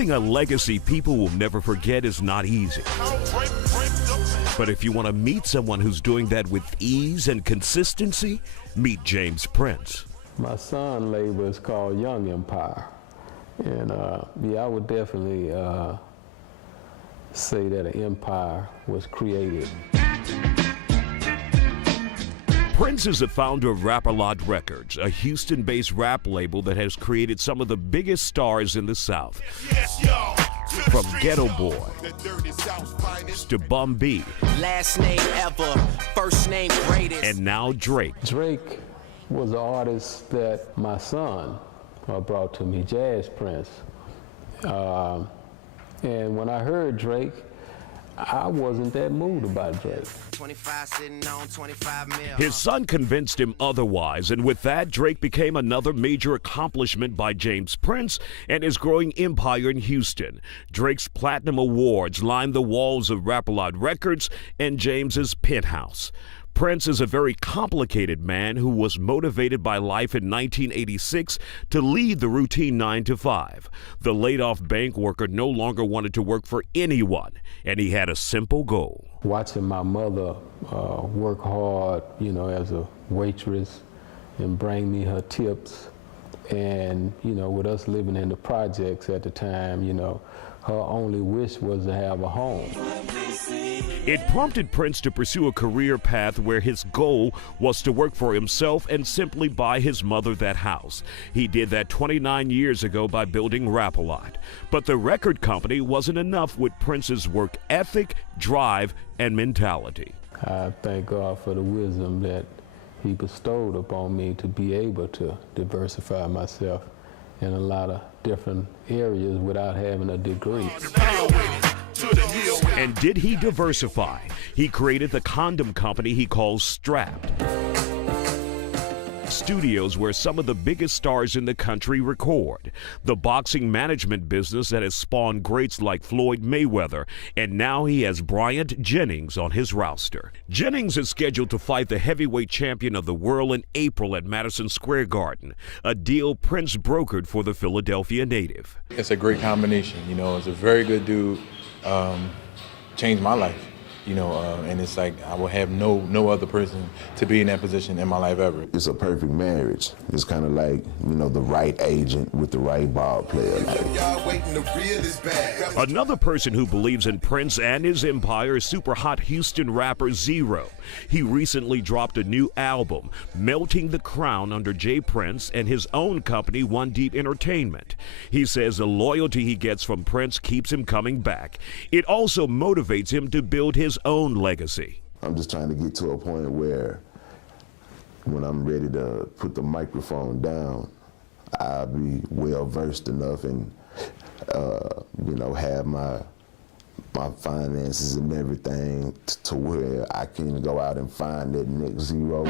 Leaving a legacy people will never forget is not easy. But if you want to meet someone who's doing that with ease and consistency, meet James Prince. My son label is called Young Empire. And yeah, I would definitely say that an empire was created. Prince is the founder of Rap-A-Lot Records, a Houston-based rap label that has created some of the biggest stars in the South. From Ghetto Boy to Bun B, last name ever, first name greatest, and now Drake. Drake was an artist that my son brought to me, Jazz Prince. And when I heard Drake, I wasn't that moved about Drake. 25 sitting on 25 mil. His son convinced him otherwise, and with that, Drake became another major accomplishment by James Prince and his growing empire in Houston. Drake's Platinum Awards lined the walls of Rap-A-Lot Records and James's penthouse. Prince is a very complicated man who was motivated by life in 1986 to lead the routine 9-to-5. The laid-off bank worker no longer wanted to work for anyone, and he had a simple goal. Watching my mother work hard, you know, as a waitress and bring me her tips. And, you know, with us living in the projects at the time, you know, her only wish was to have a home. It prompted Prince to pursue a career path where his goal was to work for himself and simply buy his mother that house. He did that 29 years ago by building Rap-A-Lot. But the record company wasn't enough with Prince's work ethic, drive, and mentality. I thank God for the wisdom that he bestowed upon me to be able to diversify myself in a lot of different areas without having a degree. And did he diversify? He created the condom company he calls Strapped. Studios where some of the biggest stars in the country record. The boxing management business that has spawned greats like Floyd Mayweather, and now he has Bryant Jennings on his roster. Jennings is scheduled to fight the heavyweight champion of the world in April at Madison Square Garden, a deal Prince brokered for the Philadelphia native. It's a great combination, you know, it's a very good dude, changed my life. You know, and it's like I will have no other person to be in that position in my life ever. It's a perfect marriage. It's kind of like, you know, the right agent with the right ball player. Another person who believes in Prince and his empire is super hot Houston rapper Zero. He recently dropped a new album, Melting the Crown, under J. Prince and his own company, One Deep Entertainment. He says the loyalty he gets from Prince keeps him coming back. It also motivates him to build his own legacy. I'm just trying to get to a point where when I'm ready to put the microphone down, I'll be well versed enough and you know, have my finances and everything to where I can go out and find that next Zero.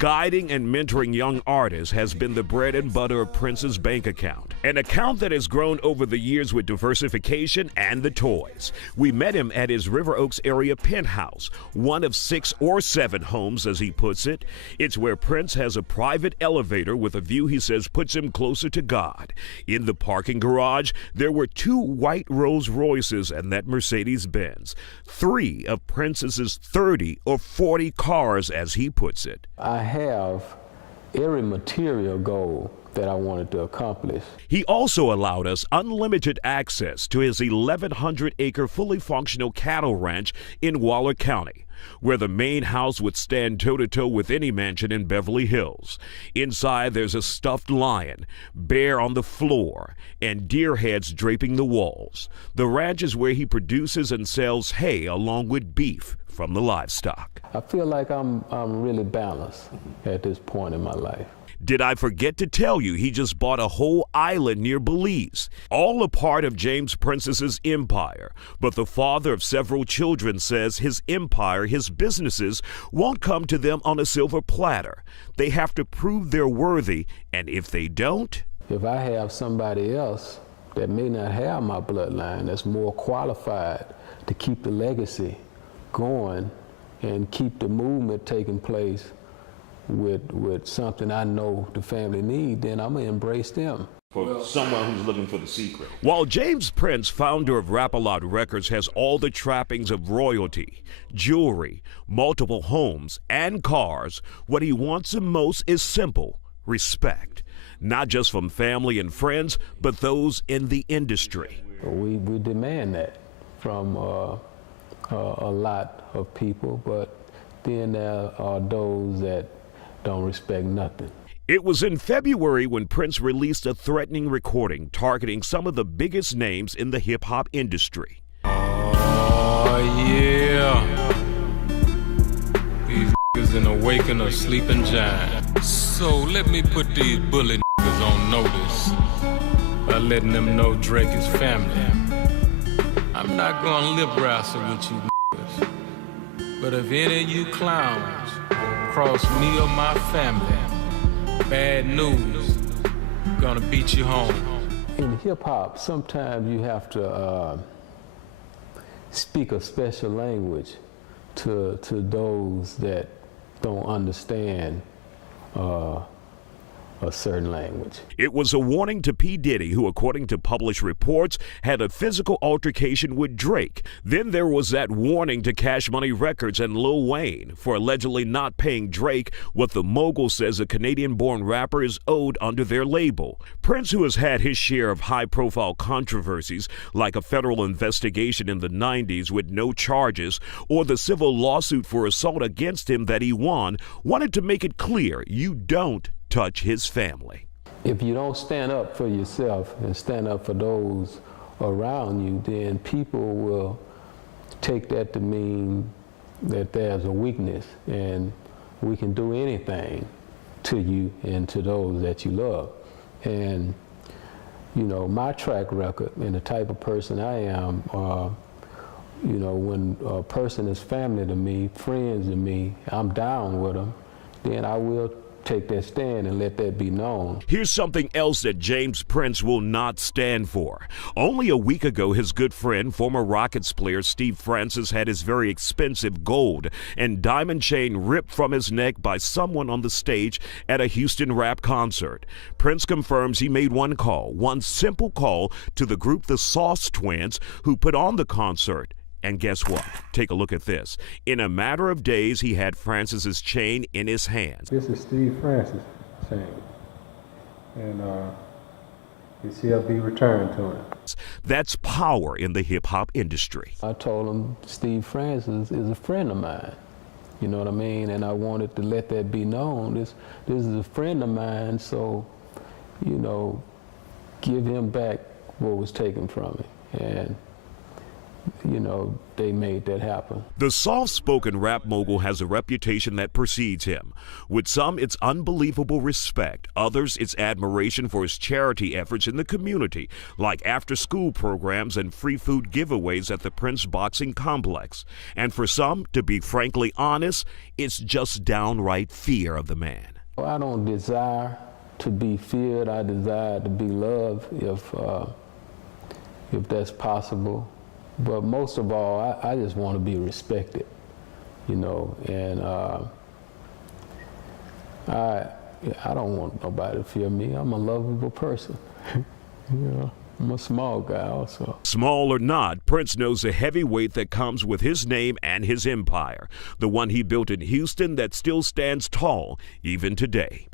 Guiding and mentoring young artists has been the bread and butter of Prince's bank account, an account that has grown over the years with diversification and the toys. We met him at his River Oaks area penthouse, one of 6 or 7 homes, as he puts it. It's where Prince has a private elevator with a view he says puts him closer to God. In the parking garage, there were 2 white Rolls Royces and that Mercedes-Benz, 3 of Prince's 30 or 40 cars, as he puts it. I have every material goal that I wanted to accomplish. He also allowed us unlimited access to his 1,100-acre fully functional cattle ranch in Waller County, where the main house would stand toe-to-toe with any mansion in Beverly Hills. Inside, there's a stuffed lion, bear on the floor, and deer heads draping the walls. The ranch is where he produces and sells hay along with beef from the livestock. I feel like I'm really balanced at this point in my life. Did I forget to tell you he just bought a whole island near Belize? All a part of James Prince's empire. But the father of several children says his empire, his businesses, won't come to them on a silver platter. They have to prove they're worthy, and if they don't... If I have somebody else that may not have my bloodline that's more qualified to keep the legacy going and keep the movement taking place with something I know the family need, then I'm gonna embrace them. For someone who's looking for the secret. While James Prince, founder of Rap-A-Lot Records, has all the trappings of royalty, jewelry, multiple homes, and cars, what he wants the most is simple: respect. Not just from family and friends, but those in the industry. We demand that from a lot of people, but then there are those that don't respect nothing. It was in February when Prince released a threatening recording targeting some of the biggest names in the hip-hop industry. Oh, yeah. These niggas in a waking or sleeping giant. So let me put these bully niggas on notice by letting them know Drake is family. I'm not gonna lip wrestle with you niggas, but if any of you clowns cross me or my family, bad news, gonna beat you home. In hip-hop, sometimes you have to speak a special language to those that don't understand a certain language. It was a warning to P. Diddy, who, according to published reports, had a physical altercation with Drake. Then there was that warning to Cash Money Records and Lil Wayne for allegedly not paying Drake what the mogul says a Canadian-born rapper is owed under their label. Prince, who has had his share of high-profile controversies, like a federal investigation in the 90s with no charges, or the civil lawsuit for assault against him that he won, wanted to make it clear you don't touch his family. If you don't stand up for yourself and stand up for those around you, then people will take that to mean that there's a weakness and we can do anything to you and to those that you love. And, you know, my track record and the type of person I am, you know, when a person is family to me, friends to me, I'm down with them, then I will take that stand and let that be known. Here's something else that James Prince will not stand for. Only a week ago, his good friend, former Rockets player Steve Francis, had his very expensive gold and diamond chain ripped from his neck by someone on the stage at a Houston rap concert. Prince confirms he made one simple call to the group The Sauce Twins, who put on the concert. And guess what? Take a look at this. In a matter of days, he had Francis's chain in his hands. This is Steve Francis' chain, and it shall be returned to him. That's power in the hip-hop industry. I told him Steve Francis is a friend of mine, you know what I mean? And I wanted to let that be known. This is a friend of mine, so, you know, give him back what was taken from him. And you know, they made that happen. The soft-spoken rap mogul has a reputation that precedes him. With some, it's unbelievable respect. Others, it's admiration for his charity efforts in the community, like after-school programs and free food giveaways at the Prince Boxing Complex. And for some, to be frankly honest, it's just downright fear of the man. I don't desire to be feared. I desire to be loved, if that's possible. But most of all, I just want to be respected, you know, and I don't want nobody to fear me. I'm a lovable person, you know. I'm a small guy also. Small or not, Prince knows the heavy weight that comes with his name and his empire, the one he built in Houston that still stands tall even today.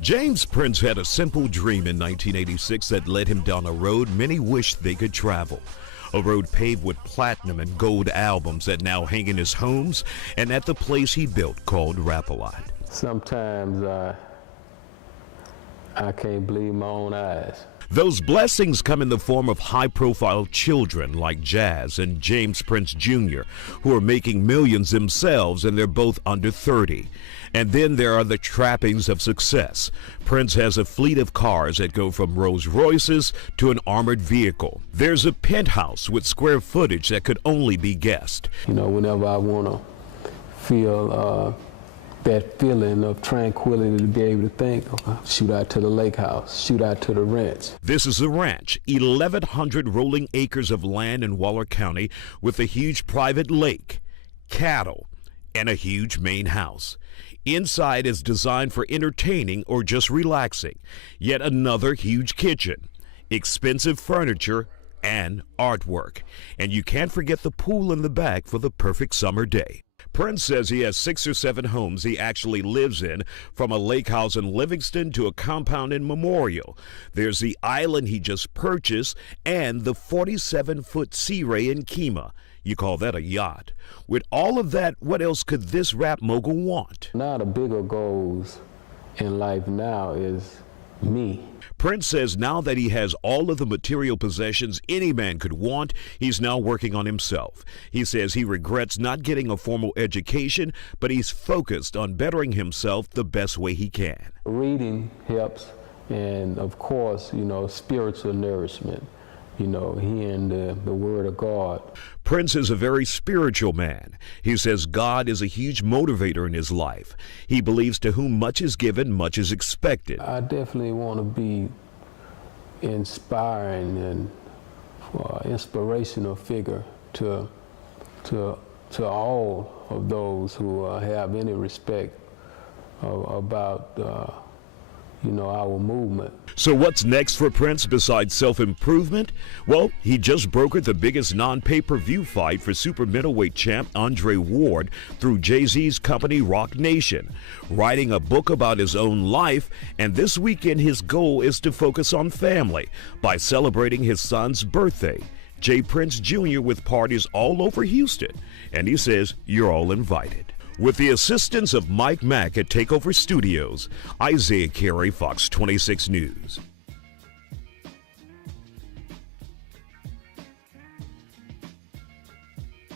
James Prince had a simple dream in 1986 that led him down a road many wished they could travel. A road paved with platinum and gold albums that now hang in his homes and at the place he built called Rap-A-Lot. Sometimes I can't believe my own eyes. Those blessings come in the form of high-profile children like Jazz and James Prince Jr., who are making millions themselves, and they're both under 30. And then there are the trappings of success. Prince has a fleet of cars that go from Rolls Royces to an armored vehicle. There's a penthouse with square footage that could only be guessed. You know, whenever I want to feel that feeling of tranquility to be able to think, shoot out to the lake house, shoot out to the ranch. This is the ranch, 1,100 rolling acres of land in Waller County with a huge private lake, cattle, and a huge main house. Inside is designed for entertaining or just relaxing. Yet another huge kitchen, expensive furniture, and artwork. And you can't forget the pool in the back for the perfect summer day. Prince says he has 6 or 7 homes he actually lives in, from a lake house in Livingston to a compound in Memorial. There's the island he just purchased and the 47-foot Sea Ray in Kemah. You call that a yacht. With all of that, what else could this rap mogul want? Now the bigger goals in life now is me. Prince says now that he has all of the material possessions any man could want, he's now working on himself. He says he regrets not getting a formal education, but he's focused on bettering himself the best way he can. Reading helps, and of course, spiritual nourishment, hearing the word of God. Prince is a very spiritual man. He says God is a huge motivator in his life. He believes to whom much is given, much is expected. I definitely want to be inspiring and inspirational figure to all of those who have any respect about our movement. So what's next for Prince besides self-improvement? Well, he just brokered the biggest non-pay-per-view fight for super middleweight champ Andre Ward through Jay-Z's company Rock Nation, writing a book about his own life, and this weekend his goal is to focus on family by celebrating his son's birthday. Jay Prince Jr. with parties all over Houston, and he says you're all invited. With the assistance of Mike Mack at Takeover Studios, Isaiah Carey, Fox 26 News.